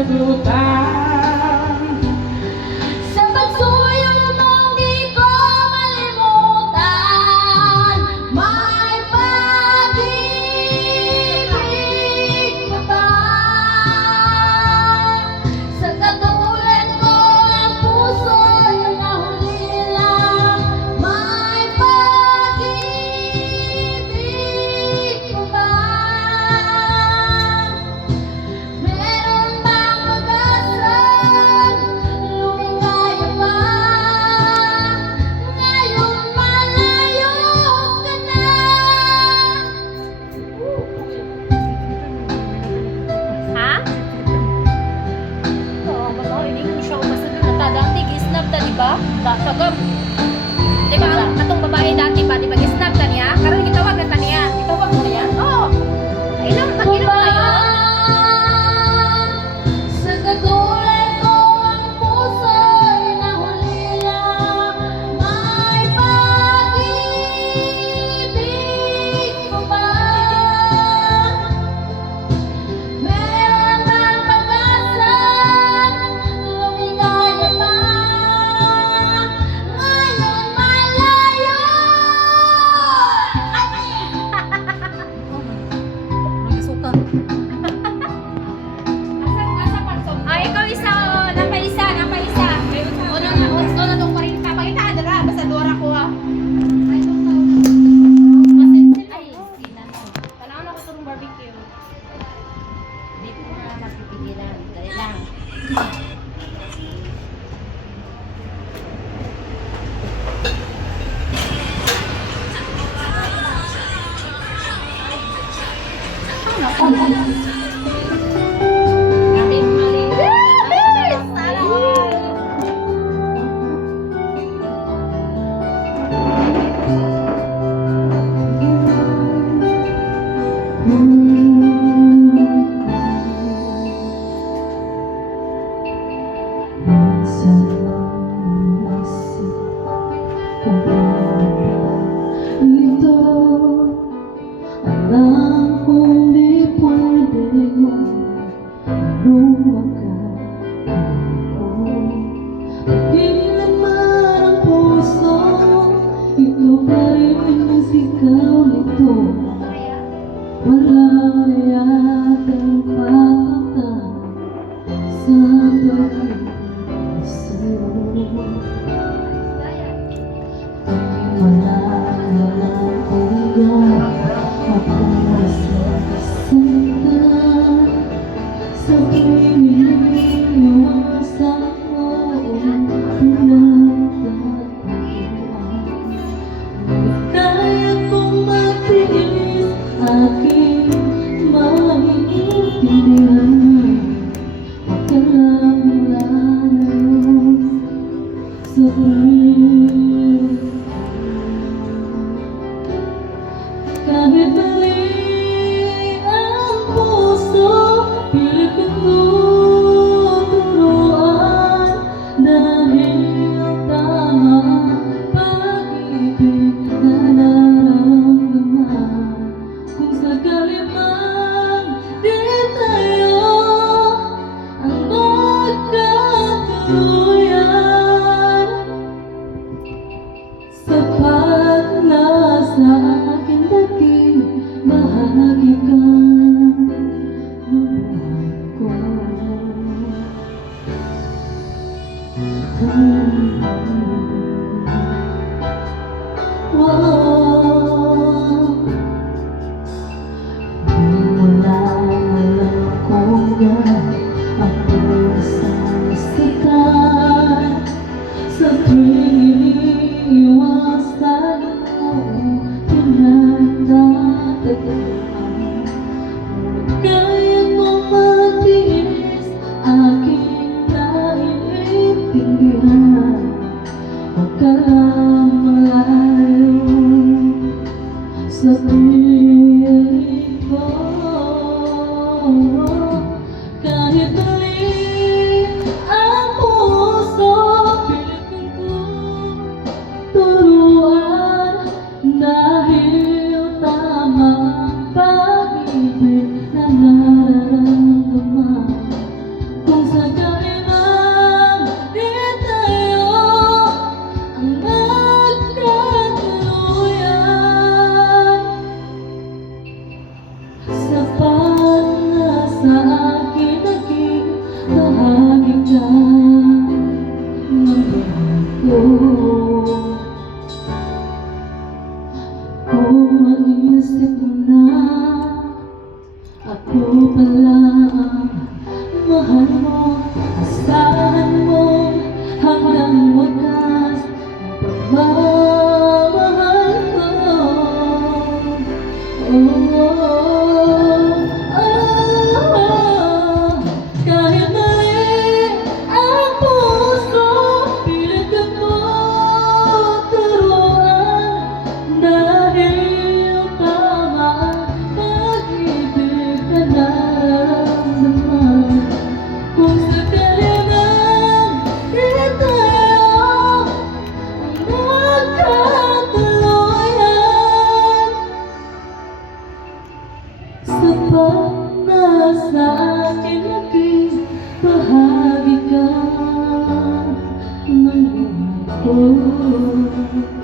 sagutan. Sa pagsuyo mong di ko malimutan, may pag-ibig pa ba? Sa katulad ko ang puso'y nahulila, may pag-ibig pa ba? Meron bang pag-asa? Lumikaya pa? Ngayon malayo ka na. Ha? Oo, bato, hindi ko siya umasa doon. Natadang tig-snap ta, di ba? Tagam. Di ba, atong babae dati pa, di ba, snap ta niya? Karon gitawag na ta niya. Gitawag mo niya? Oo. Ilang kayo? Sa katulad ko ang puso'y nahulila, may pag-ibig pa ba? Meron bang pag-asa? Lumikaya pa? Ngayon malayo. Nagisuka. Ah, ikaw isa, oh. Napaisa. Unang tong 40. Pakita ka dala, basta dora ko ah. Ay, kailangan ako itong barbecue. Dito ko na mapipigilan. Dali lang. Kahit mali. Sana all. Ito, alam kong di pwede lumakas ako. Pag-ilan man ang puso, ito pa rin ang sigaw nito. Wala na yatang patang sa pag-ibig sa'yo. Wala kong ako sa kasantan, sa piniiwasan mo pinagtataguan. Kaya kong matiis, aking maintindihan. Huwag ka lang malayo sa tuwing. Kahit mali ang puso, pilit kong turuan, dahil tama pag-ibig na nararamdaman. Kung sakali man di tayo ang magkatuluyan, sapat na sa akin naging bahagi ka ng buhay ko. Wala lang kung ang pagsasakan sa tuwing iniiwasan mo pinagtataguan. Kaya kong matiis, aking naiintindihan. Huwag ka lang malayo sa piling ko. Kahit mali ang puso, pilit kong turuan, dahil tama pag-ibig na nararamdaman. Ako pala ang mahal mo, asahan mo hanggang wakas ang pagmamahal ko. Kahit mali ang puso, pilit ako turuan dahil tama ang pag-ibig na nararamdaman. Kung sakali man di tayo magkatuluyan, sapat na sa akin naging bahagi ka ng buhay ko.